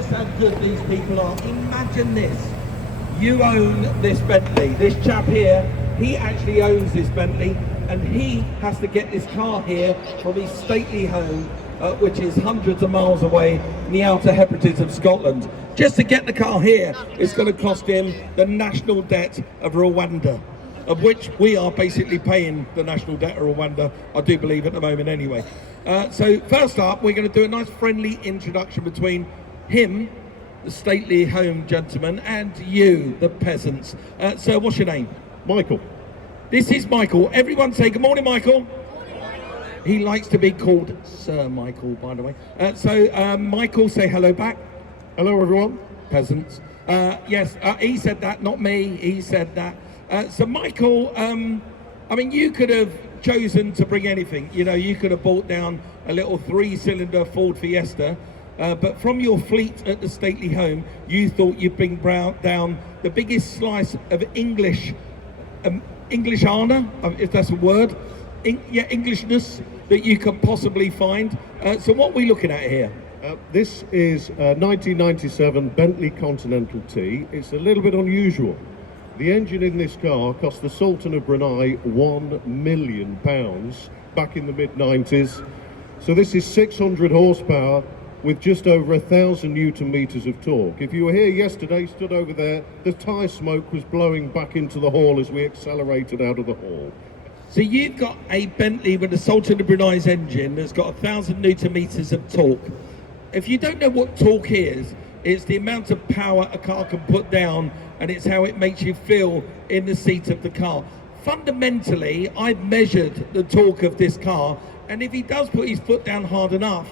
just how good these people are. Imagine this. You own this Bentley. This chap here, he actually owns this Bentley, and he has to get this car here from his stately home, which is hundreds of miles away in the Outer Hebrides of Scotland. Just to get the car here, it's going to cost him the national debt of Rwanda, of which we are basically paying the national debt of Rwanda, I do believe, at the moment anyway. So first up, we're going to do a nice friendly introduction between him, the stately home gentleman, and you, the peasants. Sir, what's your name? Michael. This is Michael. Everyone say good morning, Michael. He likes to be called Sir Michael, by the way. So Michael, say hello back. Hello, everyone. Peasants. Yes, he said that, not me. He said that. So Michael, I mean, you could have chosen to bring anything. You know, you could have bought down a little 3-cylinder Ford Fiesta, but from your fleet at the stately home, you thought you'd bring down the biggest slice of English honor, if that's a word, Englishness that you can possibly find. So what are we looking at here? This is a 1997 Bentley Continental T. It's a little bit unusual. The engine in this car cost the Sultan of Brunei £1 million back in the mid-90s. So this is 600 horsepower with just over 1,000 Newton meters of torque. If you were here yesterday, stood over there, the tyre smoke was blowing back into the hall as we accelerated out of the hall. So you've got a Bentley with a Sultan of Brunei's engine that's got 1,000 Newton meters of torque. If you don't know what torque is, it's the amount of power a car can put down, and it's how it makes you feel in the seat of the car. Fundamentally, I've measured the torque of this car, and if he does put his foot down hard enough,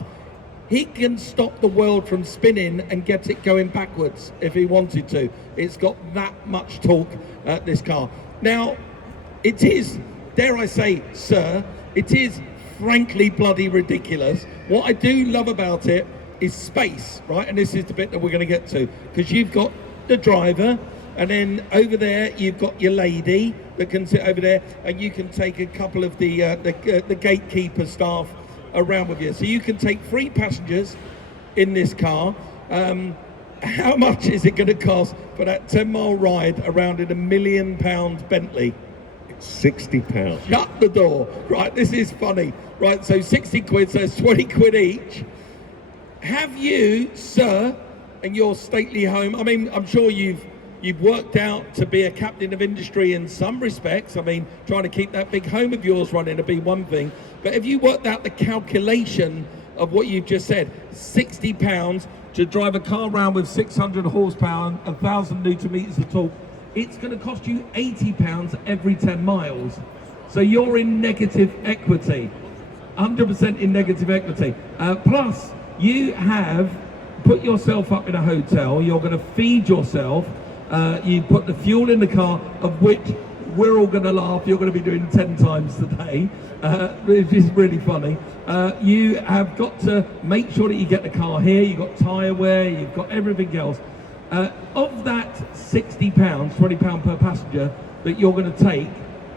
he can stop the world from spinning and get it going backwards if he wanted to. It's got that much torque, this car. Now, it is, dare I say, sir, it is frankly bloody ridiculous. What I do love about it is space, right? And this is the bit that we're going to get to, because you've got the driver, and then over there you've got your lady that can sit over there, and you can take a couple of the gatekeeper staff around with you. So you can take 3 passengers in this car. How much is it going to cost for that 10-mile ride around in £1 million Bentley? It's £60. Shut the door. Right, this is funny. Right, so 60 quid, so it's 20 quid each. Have you, sir, and your stately home, I mean, I'm sure you've worked out to be a captain of industry in some respects. I mean, trying to keep that big home of yours running to be one thing. But have you worked out the calculation of what you've just said? £60 to drive a car around with 600 horsepower and 1,000 Newton meters of torque. It's going to cost you £80 every 10 miles. So you're in negative equity, 100% in negative equity. Plus, you have put yourself up in a hotel. You're going to feed yourself. You put the fuel in the car, of which we're all going to laugh. You're going to be doing 10 times today, which is really funny. You have got to make sure that you get the car here. You've got tyre wear, you've got everything else. Of that £60, £20 per passenger that you're going to take,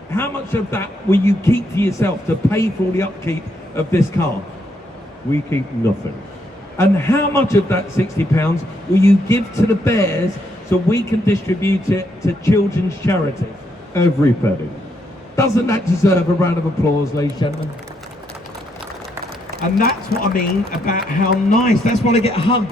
how much of that will you keep for yourself to pay for all the upkeep of this car? We keep nothing. And how much of that £60 will you give to the Bears so we can distribute it to children's charities? Every penny. Doesn't that deserve a round of applause, ladies and gentlemen? And that's what I mean about how nice, that's why I get a hug.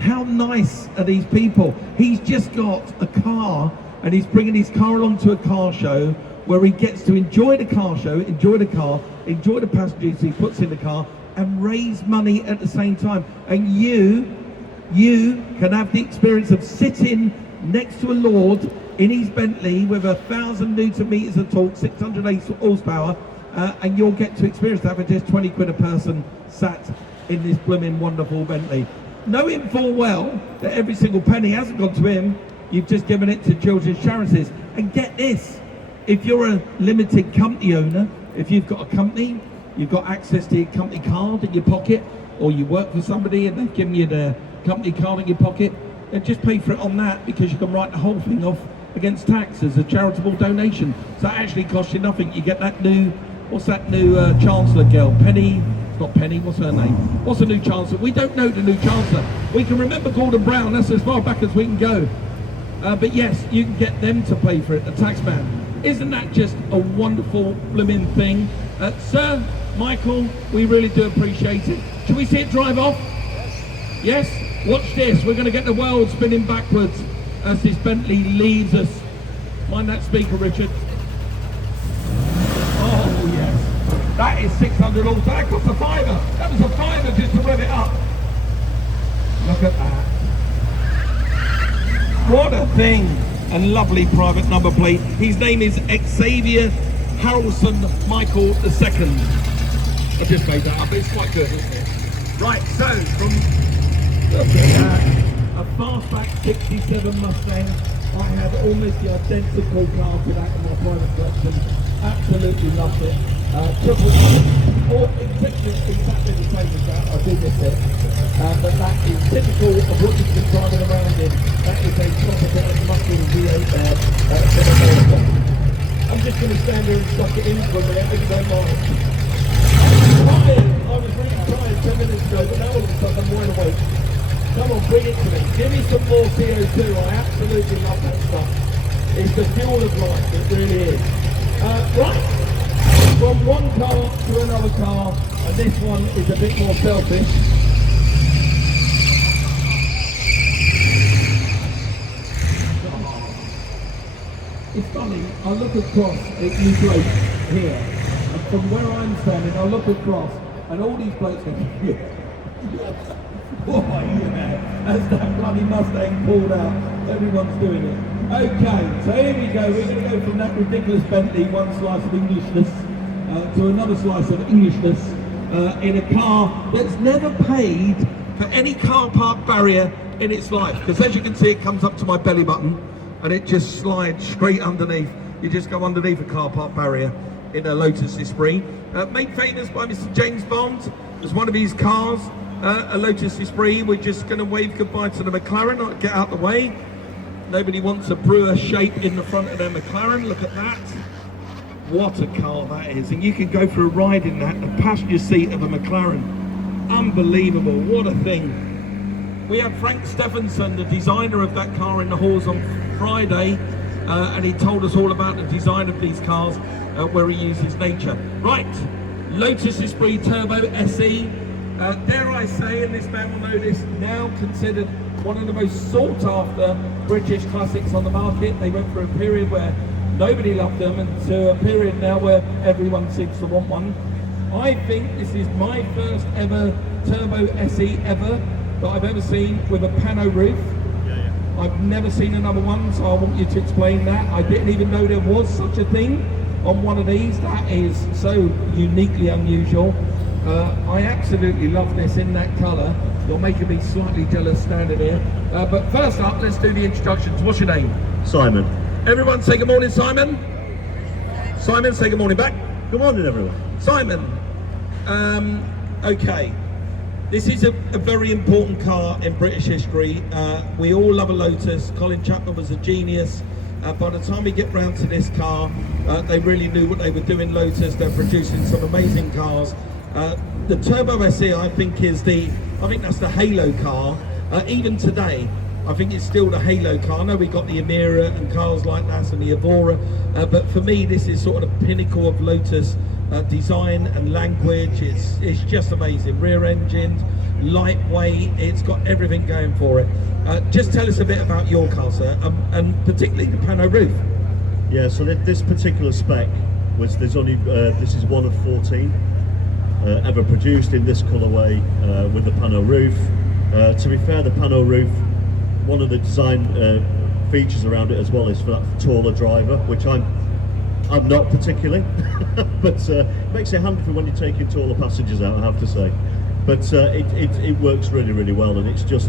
How nice are these people? He's just got a car, and he's bringing his car along to a car show where he gets to enjoy the car show, enjoy the car, enjoy the passengers he puts in the car, and raise money at the same time. And you can have the experience of sitting next to a lord in his Bentley with 1,000 Newton meters of torque, 608 horsepower, and you'll get to experience that for just 20 quid a person sat in this blooming wonderful Bentley. Knowing full well that every single penny hasn't gone to him, you've just given it to children's charities. And get this, if you're a limited company owner, if you've got a company, you've got access to your company card in your pocket, or you work for somebody and they've given you the company card in your pocket, then just pay for it on that, because you can write the whole thing off against tax as a charitable donation. So that actually costs you nothing. You get that new, what's that new Chancellor girl, Penny It's not Penny, what's her name? What's the new Chancellor? We don't know the new Chancellor. We can remember Gordon Brown, that's as far back as we can go. But yes, you can get them to pay for it, the taxman. Isn't that just a wonderful blooming thing? Sir, Michael, we really do appreciate it. Should we see it drive off? Yes? Watch this, we're going to get the world spinning backwards as this Bentley leaves us. Mind that speaker, Richard. Oh yes, that is 600 also. That cost a fiver. That was a fiver just to rev it up. Look at that. What a thing. And lovely private number plate. His name is Xavier Harrelson Michael II. I just made that up, it's quite good, isn't it? Right, so from look at that, a fastback 67 Mustang. I had almost the identical car to that in my private collection. Absolutely loved it. Triple or exactly the same as that. I did miss it. But that is typical of what you've been driving around in. That is a proper Mustang V8 there. I'm just going to stand here and stuff it in for a minute, if you don't mind. I was really tired 10 minutes ago, but now all of a sudden I'm wide awake. Come on, bring it to me. Give me some more CO2. I absolutely love that stuff. It's the fuel of life, it really is. Right, from one car to another car, and this one is a bit more selfish. It's funny, I look across at you blokes here, and from where I'm standing, I look across, and all these blokes go, yeah. Oh yeah, as that bloody Mustang pulled out, everyone's doing it. Okay, so here we go, we're going to go from that ridiculous Bentley, one slice of Englishness, to another slice of Englishness, in a car that's never paid for any car park barrier in its life. Because as you can see, it comes up to my belly button, and it just slides straight underneath. You just go underneath a car park barrier in a Lotus Esprit. Made famous by Mr. James Bond as one of his cars. A Lotus Esprit. We're just going to wave goodbye to the McLaren. I'll get out the way. Nobody wants a Brewer shape in the front of their McLaren. Look at that. What a car that is. And you can go for a ride in that, the passenger seat of a McLaren. Unbelievable. What a thing. We had Frank Stephenson, the designer of that car, in the halls on Friday. And he told us all about the design of these cars, where he uses nature. Right. Lotus Esprit Turbo SE. Dare I say, and this man will know this, now considered one of the most sought after British classics on the market. They went through a period where nobody loved them, and to a period now where everyone seems to want one. I think this is my first ever Turbo SE ever that I've ever seen with a pano roof. I've never seen another one, so I want you to explain that. I didn't even know there was such a thing on one of these. That is so uniquely unusual. I absolutely love this in that colour. You're making me slightly jealous standing here. But first up, let's do the introductions. What's your name? Simon. Everyone say good morning, Simon. Simon, say good morning back. Good morning, everyone. Simon, okay. This is a very important car in British history. We all love a Lotus. Colin Chapman was a genius. By the time we get round to this car, they really knew what they were doing. Lotus, they're producing some amazing cars. The Turbo SE, I think that's the halo car. Even today, I think it's still the halo car. I know we got the Emira and cars like that and the Evora, but for me, this is sort of the pinnacle of Lotus design and language. It's just amazing. Rear engined, lightweight, it's got everything going for it. Just tell us a bit about your car, sir, and particularly the pano roof. Yeah, so this particular spec this is one of 14 ever produced in this colourway with the pano roof. To be fair, the pano roof, one of the design features around it as well is for that taller driver, which I'm not particularly, but makes it handy for when you're taking taller passengers out, I have to say. But it works really, really well, and it's just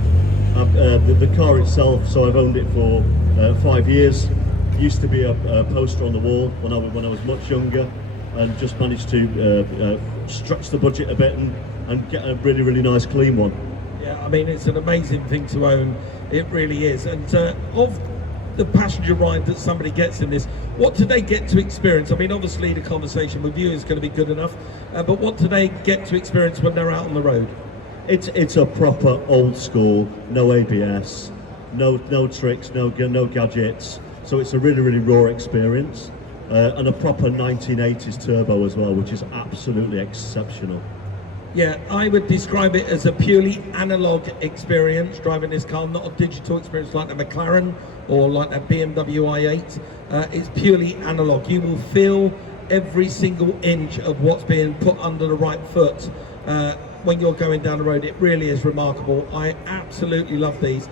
the car itself. So I've owned it for 5 years. Used to be a poster on the wall when I was much younger, and just managed to stretch the budget a bit and get a really, really nice clean one. Yeah, I mean, it's an amazing thing to own. It really is. And of the passenger ride that somebody gets in this? What do they get to experience? I mean, obviously the conversation with you is going to be good enough, but what do they get to experience when they're out on the road? It's a proper old school, no ABS, no tricks, no gadgets. So it's a really raw experience, and a proper 1980s turbo as well, which is absolutely exceptional. Yeah, I would describe it as a purely analog experience driving this car, not a digital experience like the McLaren or like that BMW i8. It's purely analog. You will feel every single inch of what's being put under the right foot when you're going down the road. It really is remarkable. I absolutely love these.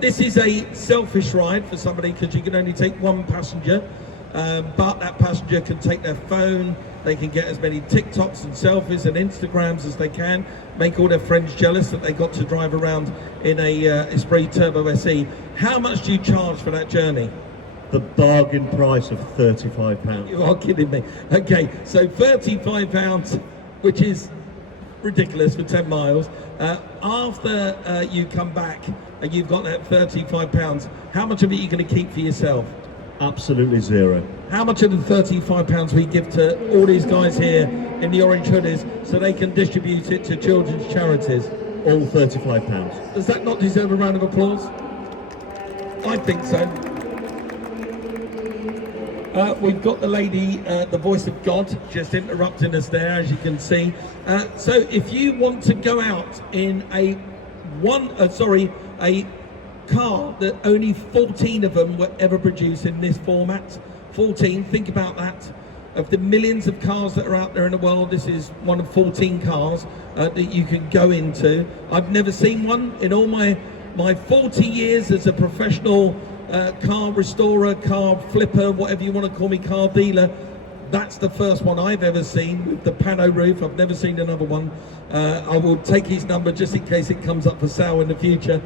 This is a selfish ride for somebody because you can only take one passenger, but that passenger can take their phone. They can get as many TikToks and selfies and Instagrams as they can, make all their friends jealous that they got to drive around in a Esprit Turbo SE. How much do you charge for that journey? The bargain price of £35. You are kidding me. Okay, so £35, which is ridiculous for 10 miles. After you come back and you've got that £35, how much of it are you going to keep for yourself? Absolutely zero. How much of the £35 we give to all these guys here in the orange hoodies so they can distribute it to children's charities? All £35. Does that not deserve a round of applause? I think so. We've got the lady, the voice of God, just interrupting us there, as you can see. So if you want to go out in a car that only 14 of them were ever produced in this format. 14, think about that. Of the millions of cars that are out there in the world, this is one of 14 cars that you can go into. I've never seen one in all my 40 years as a professional car restorer, car flipper, whatever you want to call me, car dealer. That's the first one I've ever seen with the pano roof. I've never seen another one. I will take his number just in case it comes up for sale in the future.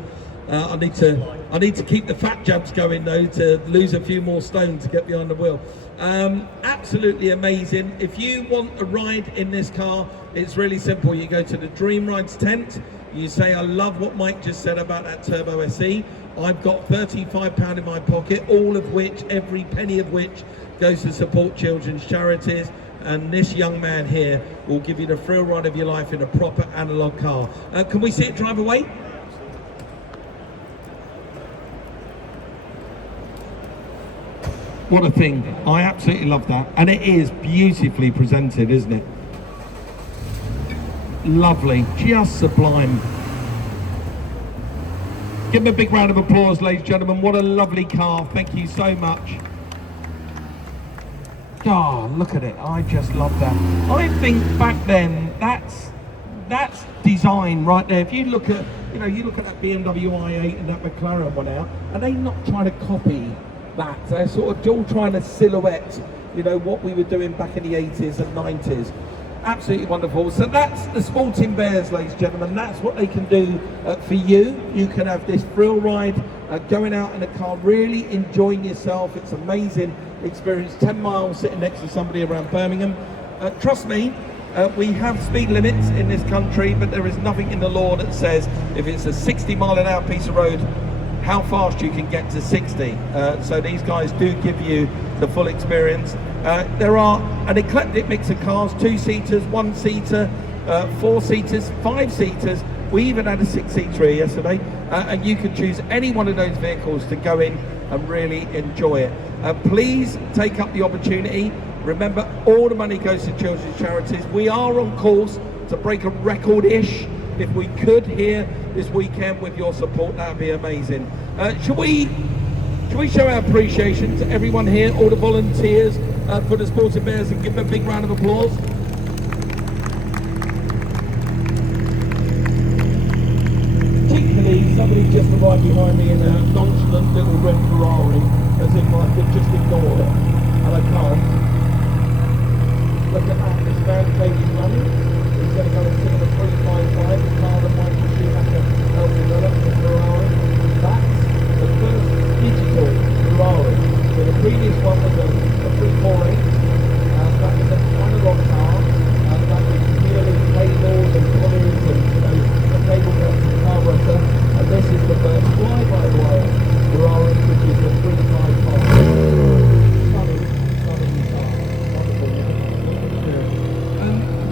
I need to keep the fat jabs going though, to lose a few more stone to get behind the wheel. Absolutely amazing. If you want a ride in this car, it's really simple. You go to the Dream Rides tent. You say, I love what Mike just said about that Turbo SE. I've got £35 in my pocket, all of which, every penny of which, goes to support children's charities. And this young man here will give you the thrill ride of your life in a proper analog car. Can we see it drive away? What a thing. I absolutely love that. And it is beautifully presented, isn't it? Lovely. Just sublime. Give them a big round of applause, ladies and gentlemen. What a lovely car. Thank you so much. Oh, look at it. I just love that. I think back then, that's design right there. If you look at, you look at that BMW i8 and that McLaren one out, and they're not trying to copy that. They're sort of all trying to silhouette, what we were doing back in the 80s and 90s. Absolutely wonderful. So that's the Sporting Bears, ladies and gentlemen. That's what they can do for you. You can have this thrill ride, going out in a car, really enjoying yourself. It's amazing experience. 10 miles sitting next to somebody around Birmingham. Trust me, we have speed limits in this country, but there is nothing in the law that says if it's a 60-mile-an-hour piece of road, how fast you can get to 60. So these guys do give you the full experience. There are an eclectic mix of cars, 2-seaters, 1-seater, 4-seaters, 5-seaters. We even had a 6-seater here yesterday, and you can choose any one of those vehicles to go in and really enjoy it. Please take up the opportunity. Remember, all the money goes to children's charities. We are on course to break a record-ish. If we could here this weekend with your support, that would be amazing. Should we show our appreciation to everyone here, all the volunteers for the Sporting Bears, and give them a big round of applause? Particularly somebody just arrived behind me in a nonchalant little red Ferrari, as if I could just ignore it, and I can't. Look at that, this man lady's money. He's going to go and sit on a 355.